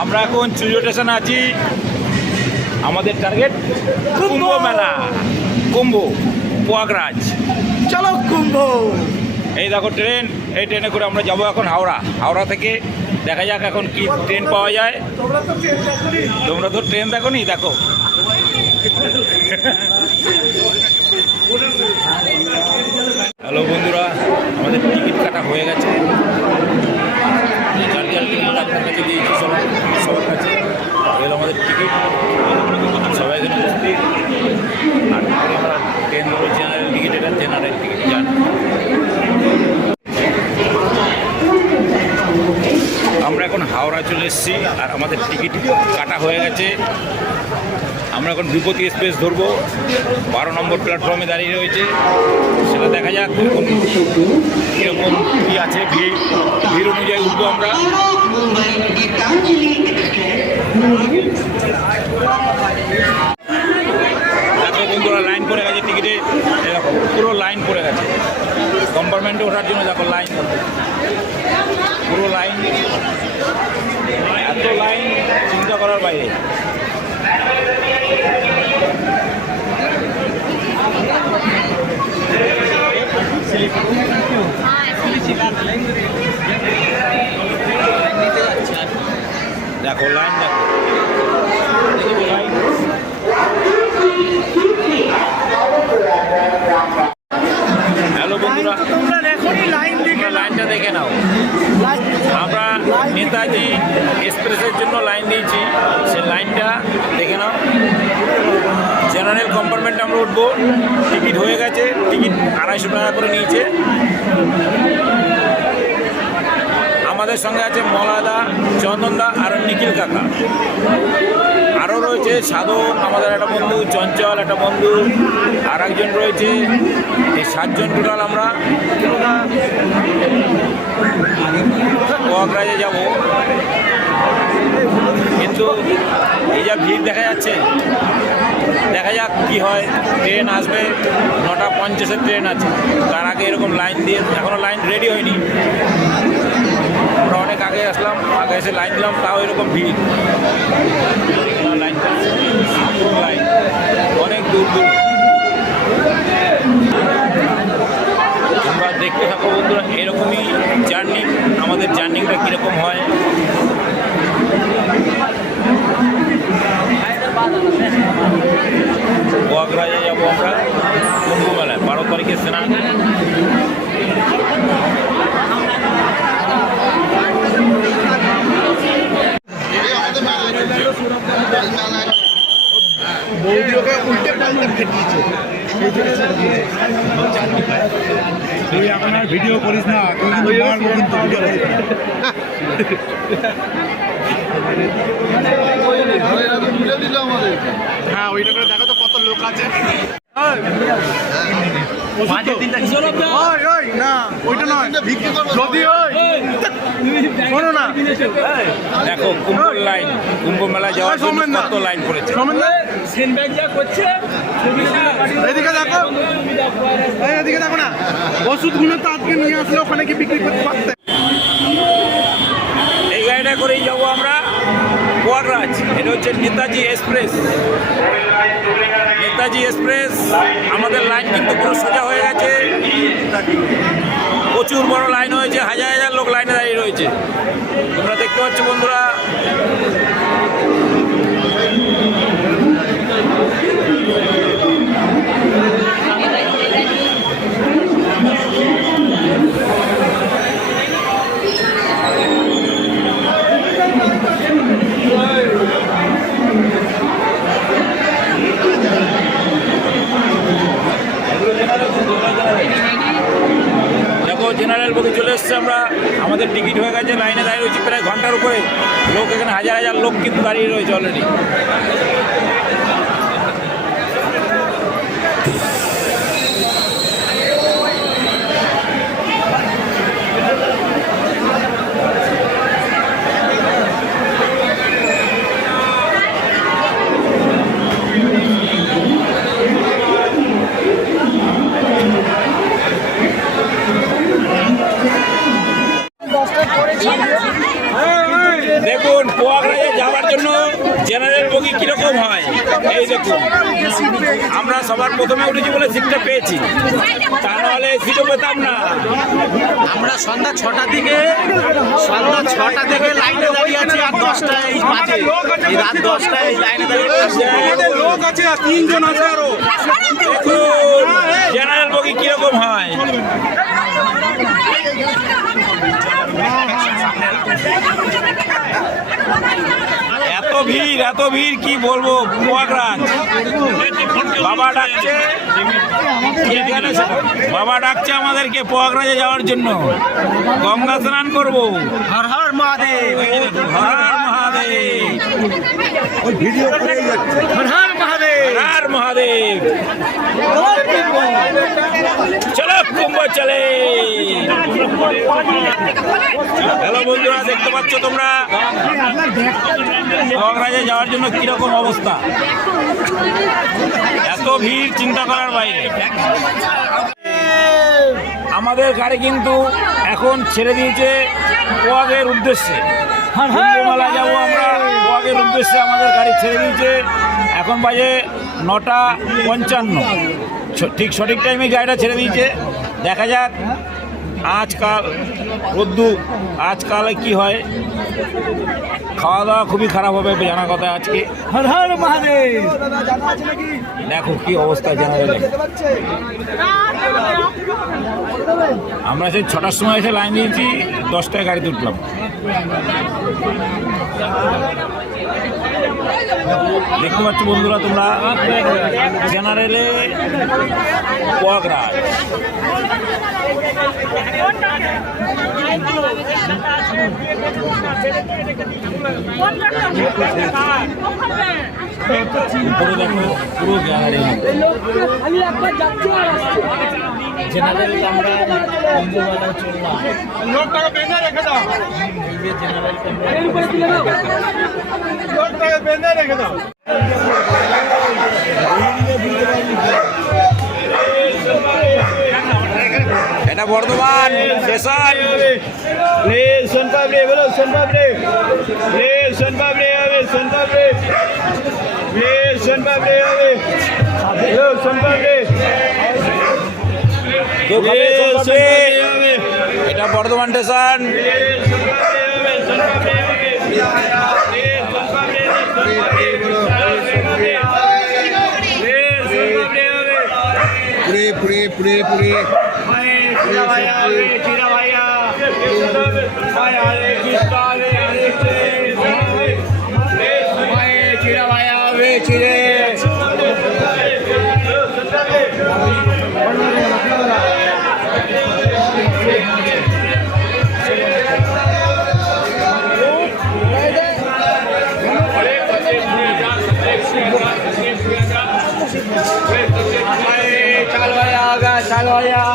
আমরা এখন চুজো স্টেশনে আছি। আমাদের টার্গেট কুম্ভ। মেলা। কুম্ভ প্রয়াগরাজ। চলো কুম্ভ। এই দেখো ট্রেন এই ট্রেনে করে আমরা যাব এখন হাওড়া। হাওড়া থেকে দেখা যাক এখন কি ট্রেন পাওয়া যায়। তোমরা তো ট্রেন দেখো নি দেখো। হ্যালো বন্ধুরা আমাদের টিকিট কাটা হয়ে গেছে। আপনার কাছে দিয়েছি সবাই সবার কাছে। আমাদের টিকিট সবাই এখানে উপস্থিত আর আমরা ট্রেন ধরো জেনারেল টিকিট এটা জেনারেল টিকিট জান আমরা এখন হাওড়া চলে এসেছি, আর আমাদের টিকিট কাটা হয়ে গেছে। আমরা এখন বিপত্তি এক্সপ্রেস ধরবো। বারো নম্বর প্ল্যাটফর্মে দাঁড়িয়ে রয়েছে। সেটা দেখা যাক কীরকম কী আছে। ভিড় ভিড় অনুযায়ী উঠবো আমরা। বন্ধুরা লাইন পড়ে গেছে টিকিটে। পুরো লাইন পড়ে গেছে। কম্পার্টমেন্টে ওঠার জন্য দেখো লাইন পুরো লাইন এত লাইন চিন্তা করার বাইরে দেখো লাইন দেখো দেখো লাইন হ্যালো বন্ধুরা তোমরা এখনই লাইন দিকে তোমরা লাইনটা দেখে নাও আমরা নেতাজি এক্সপ্রেসের জন্য লাইন দিয়েছি সে লাইনটা দেখে নাও জেনারেল কম্পার্টমেন্টে আমরা উঠবো টিকিট হয়ে গেছে, টিকিট আড়াইশো টাকা করে নিয়েছে। আমাদের সঙ্গে আছে মলাদা, চন্দনদা আর নিখিল কাকা। আরও রয়েছে সাধক আমাদের একটা বন্ধু, চঞ্চল একটা বন্ধু আর একজন রয়েছে, এই সাতজন টোটাল আমরা। প্রয়াগরাজে যাব। কিন্তু এই যা ভিড় দেখা যাচ্ছে দেখা যাক কি হয়। ট্রেন আসবে, নটা পঞ্চাশের ট্রেন আছে। তার আগে এরকম লাইন দিয়ে এখনও লাইন রেডি হয়নি। আমরা অনেক আগে আসলাম, আগে এসে লাইন দিলাম, তাও এরকম ভিড়। Line line. অনেক দূর দূর। তোমরা দেখতে থাকো বন্ধুরা, এরকমই জার্নি আমাদের জার্নিটা কীরকম হয় প্রয়াগরাজে যাব আমরা কুম্ভ মেলায় বারো তারিখে স্নান বৌদি ওকে উল্টে পাল্টে ফেটিয়েছে সেই থেকে ছেড়ে দিয়েছে তুই এখন আর ভিডিও করিস না তুই কিন্তু মারবো কিন্তু ভিডিও করিস না হ্যাঁ ওইটা করে দেখো তো কত লোক আছে। ওই, ওই, না, ওইটা নয়। যদি ওই, শোনো না। দেখো কুম্ভ লাইন কুম্ভ মেলায় যাওয়ার জন্য কত লাইন পড়েছে। এদিকে দেখো। এদিকে দেখো না। ওষুধগুলো তো আজকে নিয়ে আসলে ওখানে কি বিক্রি করতে পারতে? করেই যাব আমরা কোয়াগরাজ এটা হচ্ছে নেতাজি এক্সপ্রেস। নেতাজি এক্সপ্রেস, আমাদের লাইন কিন্তু পুরো সোজা হয়ে গেছে। প্রচুর বড় লাইন হয়েছে, হাজার হাজার লোক লাইনে দাঁড়িয়ে রয়েছে। তোমরা দেখতে পাচ্ছ বন্ধুরা জেনারেল বগি চলে এসছে আমরা। আমাদের টিকিট হয়ে গেছে, লাইনে দাঁড়িয়ে রয়েছি। প্রায় ঘণ্টার উপরে লোক এখানে হাজার হাজার লোক কিন্তু দাঁড়িয়ে রয়েছে অলরেডি দেখুন প্রয়াগরাজে জন্য জেনারেল বগি কীরকম হয় এই দেখুন সবার প্রথমে উঠেছি বলে সিটটা পেয়েছি। তা নাহলে সিটও পেতাম না। আমরা সন্ধ্যা ছটা থেকে সন্ধ্যা ছটা থেকে লাইনে দাঁড়িয়ে আছি আর দশটা এই বাজে। এই রাত দশটায় এই লাইনে দাঁড়িয়ে আছি। লোক আছে আর তিনজন আছে আরও। জেনারেল বগি কীরকম হয় এত ভিড় এত ভিড় কি বলব? প্রয়াগরাজ বাবা ডাকছে। বাবা ডাকছে আমাদেরকে প্রয়াগরাজে যাওয়ার জন্য। গঙ্গা স্নান করব। হর হর মহাদেব। হর হর মহাদেব। ভিডিও হর হর মহাদেব। হর মহাদেব। চলো কুম্ভ চলে। হ্যালো বন্ধুরা, দেখতে পাচ্ছ তোমরা? প্রয়াগরাজে যাওয়ার জন্য কীরকম অবস্থা? এত ভিড় চিন্তা করার বাইরে। আমাদের গাড়ি কিন্তু এখন ছেড়ে দিয়েছে পোয়াগের উদ্দেশ্যে। কুম্ভমেলা যাব আমরা পোয়াগের উদ্দেশ্যে আমাদের গাড়ি ছেড়ে দিয়েছে। এখন বাজে নটা পঞ্চান্ন। ঠিক সঠিক টাইমে গাড়িটা ছেড়ে দিয়েছে। দেখা যাক আজকাল রোদ্দু আজকাল কি হয়? খাওয়া দাওয়া খুবই খারাপ হবে জানা কথা আজকে। দেখো কি অবস্থা জেনারেলে আমরা সেই ছটার সময় এসে লাইন দিয়েছি দশটায় গাড়ি উঠলাম। দেখতে পাচ্ছ বন্ধুরা তোমরা জেনারেলে প্রয়াগরাজ উপরে দেখো পুরো গ্যালারি জেনারেল আমরা লোকটাকে বেঁধে রেখে দাও লোকটাকে বেঁধে রেখে দাও এটা বর্ধমান, স্টেশন। রে সোনপাপড়ি বলো সোনপাপড়ি রে সোনপাপড়ি এটা বর্ধমান স্টেশন রে সোনপাপড়ি হবে সোনপাপড়ি হবে রে সোনপাপড়ি সোনপাপড়ি রে সোনপাপড়ি হবে পুরে পুরে পুরে পুরে চিরা ভাইয়া হবে Yeah.